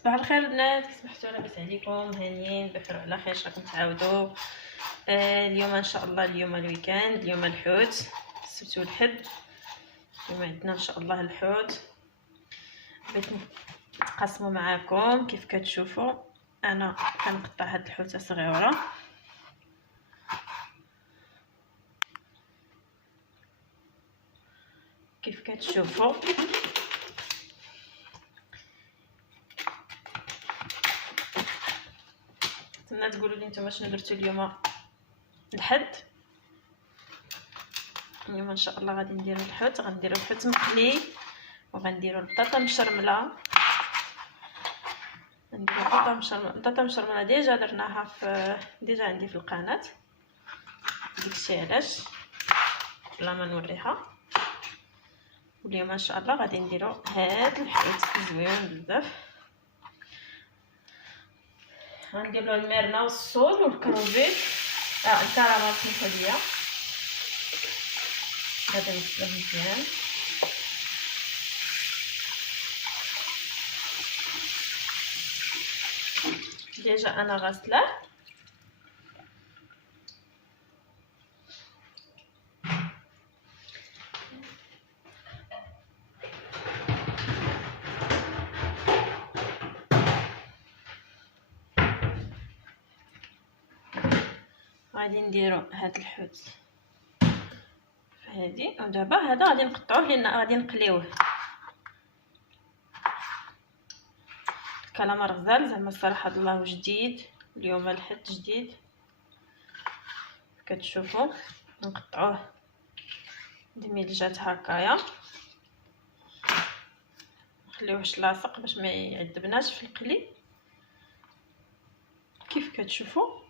صباح الخير البنات، كيصبحتوا؟ لاباس عليكم؟ هانيين بخير وعلى خير. راكم تعاودوا اليوم ان شاء الله. اليوم الويكاند، اليوم الحوت، السبت والحد. اليوم عندنا ان شاء الله الحوت. بغيت نتقاسموا معكم. كيف كتشوفوا انا كنقطع هاد الحوته صغيره. كيف كتشوفوا نتمنى تقولوا لي نتوما شنو درتوا اليوم الحد. اليوم ان شاء الله غادي نديروا الحوت، غنديروا الحوت مقلي وغنديروا البطاطا مشرمله. نديروا بطاطا مشرمله ديجا درناها ديجا عندي في القناه، داكشي علاش بلا ما نوريها. واليوم ان شاء الله غادي نديروا هاد الحوت زوين بزاف. غندير له الميرنا والصول والكروفيت الكراميل الفلفليه. غادي نغسلوه مزيان. ديجا انا غاسله. غادي نديرو هاد الحوت هادي، ودابا هذا غادي نقطعوه لان غادي نقليوه. الكلامر غزال زعما الصراحه الله جديد. اليوم الحد جديد كتشوفوا. نقطعوه دميلجات هكايا، نخليوهش لاصق باش ما يعذبناش في القلي. كيف كتشوفوا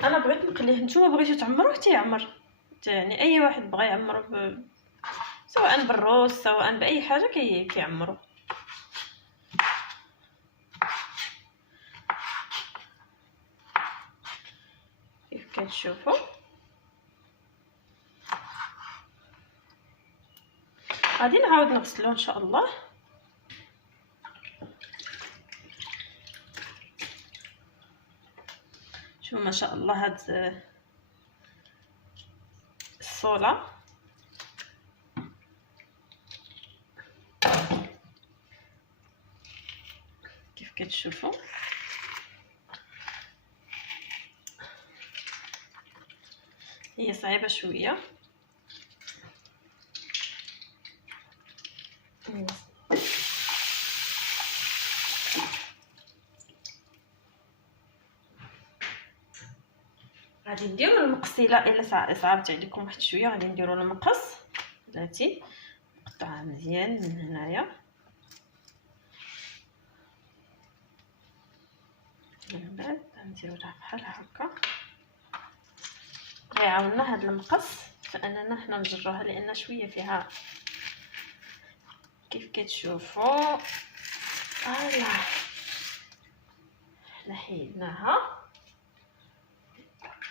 انا بغيت نقليه، نتوما بغيتو تعمروه تيعمر، يعني اي واحد بغى يعمرو سواء بالروز سواء باي حاجه كيعمرو. كيف كتشوفوا غادي نعاود نغسلوه ان شاء الله. شوفوا ما شاء الله هاد الصوله كيف كتشوفوا. هي صعيبه شويه غادي نديرو المقص. الا صعبت عليكم واحد شويه غادي نديرو المقص. بلاتي نقطعها مزيان من هنايا، من بعد نديرو لها بحال هكا. غيعاوننا هاد المقص فاننا حنا نجروها لان شويه فيها. كيف كتشوفوا فوالا حنا حيدناها.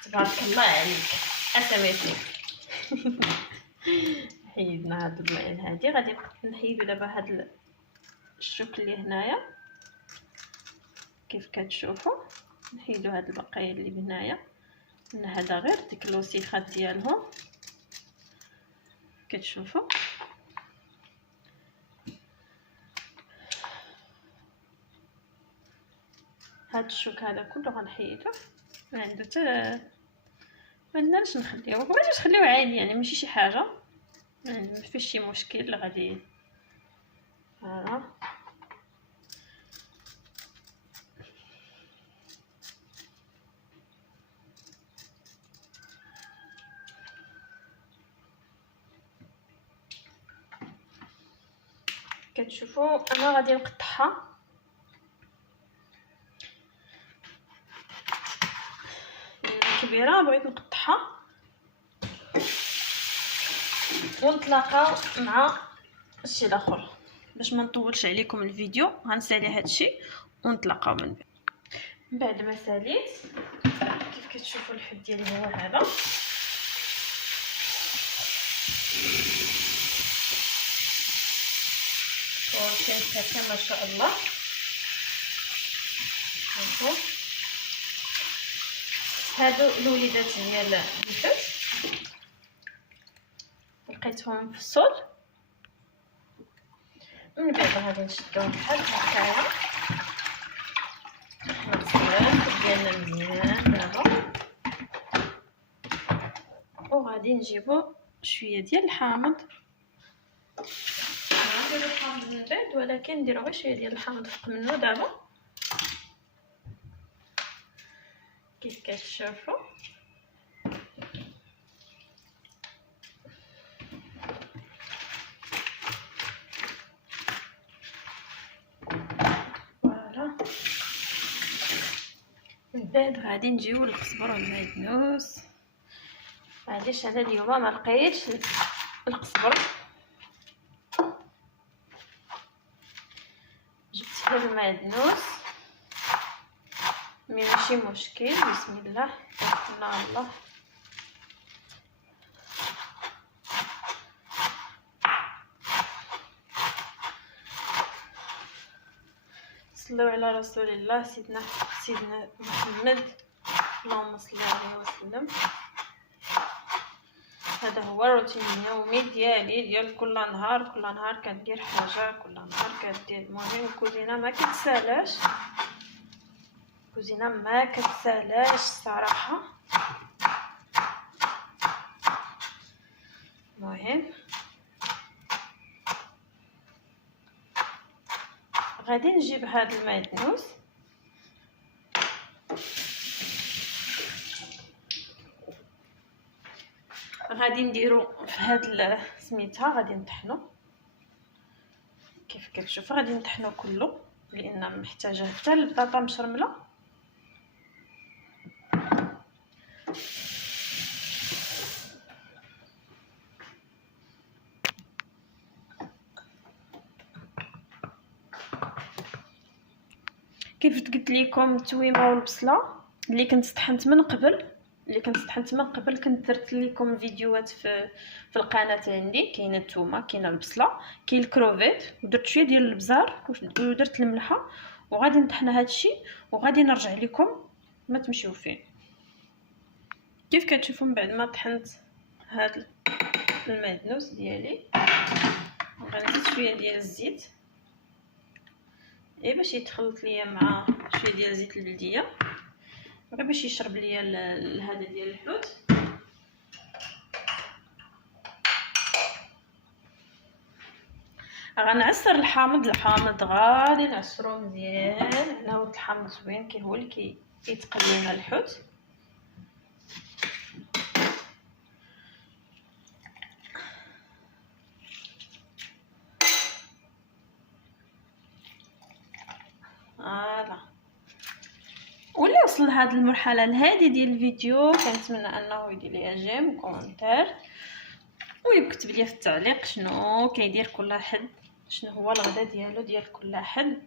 تبارك الله عليك اسميتي. حيدنا هاد الماء هادي. غادي نحيدو دابا هاد الشوك اللي هنايا. كيف كتشوفوا نحيدو هاد البقايا اللي هنايا، ان هذا غير ديك الوسيخات ديالهم. كتشوفوا هاد الشوك هذا كله غنحيدو. ما عنده حتى ما عندناش نخليوه، بغيتو تخليوه عادي يعني ماشي شي حاجه، ما فيش شي مشكل. غادي ها كتشوفوا. انا غادي نقطعها كبيره، بغيت نقطعها. ونتلاقاو مع الشي الاخر باش ما نطولش عليكم الفيديو. غنسالي هادشي ونتلاقاو من بعد ما ساليت. كيف كتشوفوا الحد ديالي هو هذا. كان هكا ما شاء الله. شوفوا هادو الوليدات ديال الحوت لقيتهم في الصول. من بعد غادي نشدوهم بحال هكايا، نغسلوهم ديالنا مزيان دابا، وغادي نجيبو شويه ديال الحامض. نديرو الحامض من بعد، ولكن نديرو غير شويه ديال الحامض فوق منه دابا كيف كتشوفوا. فوالا من بعد غادي نجيو للقزبر والمعدنوس. معليش انا اليوم ما لقيتش القزبر، جبت غير المعدنوس، ماشي مشكل. بسم الله توكلنا على الله. صلوا على رسول الله سيدنا محمد، اللهم صل عليه وسلم. هذا هو الروتين اليومي ديالي، ديال كل نهار كندير حاجه، كل نهار كندير. المهم الكوزينه ما كتسالاش، الكوزينه ما كتسالاش الصراحه. المهم غادي نجيب هذا المعدنوس، غادي نديرو في هاد سميتها، غادي نطحنو كيف كتشوفوا. غادي نطحنو كله لان محتاجه حتى البطاطا مشرمله. كيف قلت لكم التويمه والبصله اللي كنت طحنت من قبل، كنت درت لكم فيديوهات في القناه عندي. كاينه الثومه، كاينه البصله، كاين الكروفيت، ودرت شويه ديال البزار ودرت الملحه، وغادي نطحن هذا الشيء وغادي نرجع لكم ما تمشيو فين. كيف كتشوفوا من بعد ما طحنت هذا المعدنوس ديالي، غنزيد شويه ديال الزيت غير باش يتخلط ليا مع شويه ديال زيت البلديه، غير باش يشرب ليا هذا ديال الحوت. غنعصر الحامض غادي نعصرو مزيان. هنا هو الحامض زوين، هو اللي كيتقل لنا الحوت. واللي وصل لهاد المرحله الهادي ديال الفيديو كنتمنى انه يدير لي جيم وكومنتير ويكتب لي في التعليق شنو كيدير كل حد، شنو هو الغدا ديالو ديال كل حد،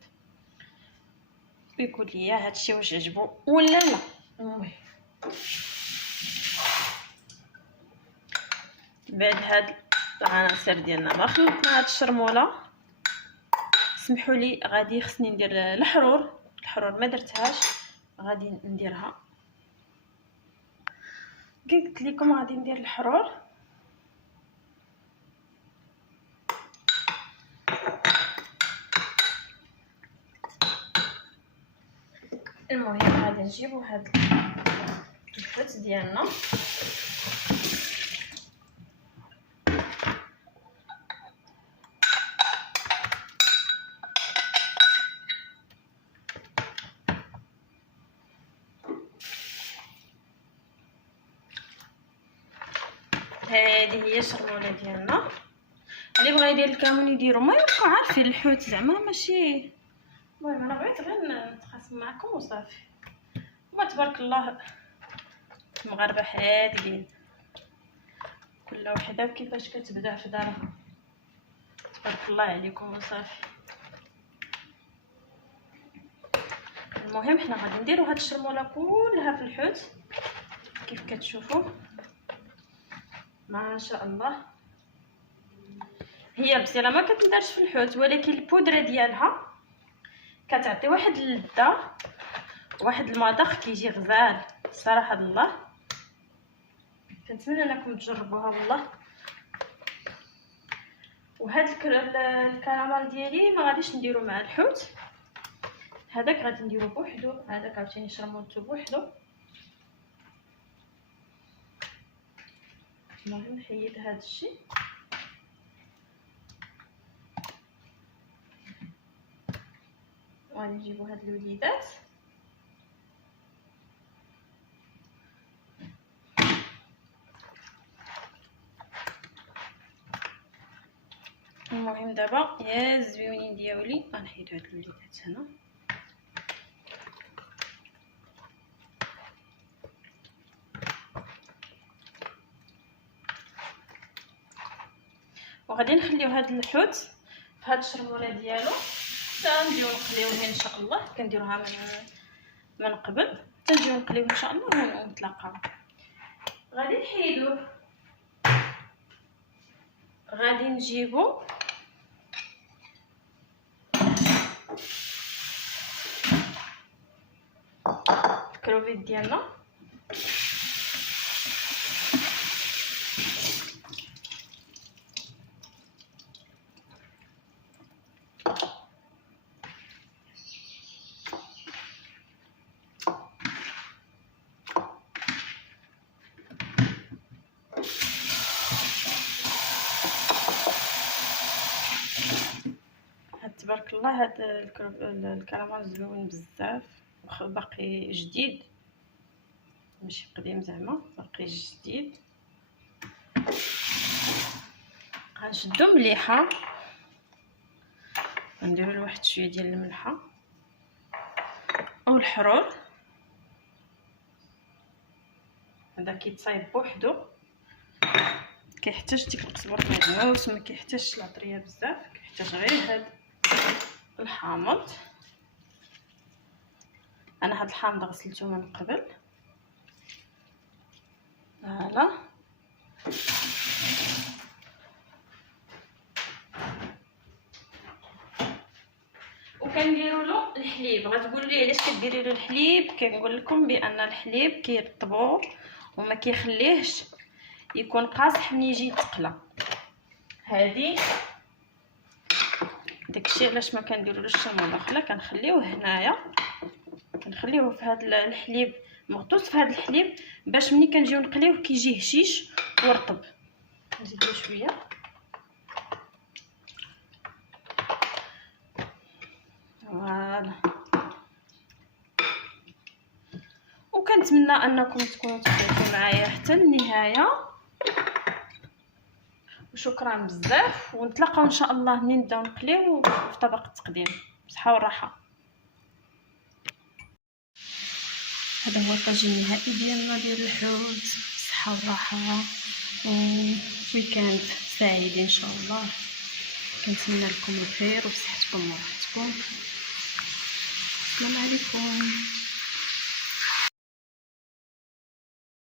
ويقول لي هادشي واش عجبو ولا لا. المهم بعد هاد العناصر ديالنا ما خلطنا هاد الشرموله، سمحوا لي غادي خصني ندير الحرور ما درتهاش، غادي نديرها. قلت لكم غادي ندير الحرور. المهم غادي نجيبو هاد الحوت ديالنا، هذه هي الشرموله ديالنا. اللي بغى يدير الكمون يديروا، ما يبقى عارفين الحوت زعما ماشي. المهم انا بغيت غير نتخاصم معكم وصافي. وما تبارك الله المغاربه حادين، كل وحده كيفاش كتبدا في دارها، تبارك الله عليكم وصافي. المهم حنا غادي نديروا هاد الشرموله كلها في الحوت كيف كتشوفوا ما شاء الله. هي بصيله ما كتندارش في الحوت، ولكن البودره ديالها كتعطي واحد اللذه واحد المذاق كيجي غزال صراحه الله. كنتمنى انكم تجربوها والله. وهاد الكراميل ديالي ما غاديش نديرو مع الحوت، هذاك غادي نديرو بوحدو، هذاك عاوتاني شرموطو بوحدو. المهم نحيد هذا الشيء. وغادي نجيبو هاد الوليدات المهم دابا يا الزويونين ديالي غنحيدو هاد الوليدات هنا. وغادي نخليو هاد الحوت في هاد الشرموله ديالو حتى نجيو نقليوه ان شاء الله. كنديروها من قبل حتى نجيو نقليوه ان شاء الله ونتلاقاو. غادي نحيدوه، غادي نجيبو الكروفيت ديالنا تبارك الله. هاد الكراميل زوين بزاف، باقي جديد ماشي قديم زعما، باقي جديد. غنشدو مليحه، غنديرو له واحد شويه ديال الملحه او الحرور. هذا كيتصايب بوحدو، كيحتاج ديك القزبر المعدنوس، ما كيحتاجش العطريه بزاف، كيحتاج غير هاد الحامض. انا هاد الحامض غسلته من قبل. فوالا وكنديروا له الحليب. غتقولوا لي علاش كديري له الحليب؟ كنقول لكم بان الحليب كيرطبو وما كيخليهش يكون قاصح ملي يجي يتقلى. هذه داكشي علاش ما كنديرولوش الشرموله. خلا كنخليوه هنايا، كنخليوه في هذا الحليب مغطوس في هذا الحليب باش ملي كنجيو نقليوه كيجي هشيش ورطب. نزيدو شويه. فوالا وكنتمنى انكم تكونوا تبقاو معايا حتى النهايه. وشكرا بزاف، ونتلاقاو ان شاء الله منين نبداو نقليو في طبق التقديم. بصحه والراحه. هذا هو الطاجين النهائي ديالنا ديال الحوت. بصحه والراحه ويكاند سعيد ان شاء الله. كنتمنى لكم الخير وصحتكم وراحتكم. السلام عليكم.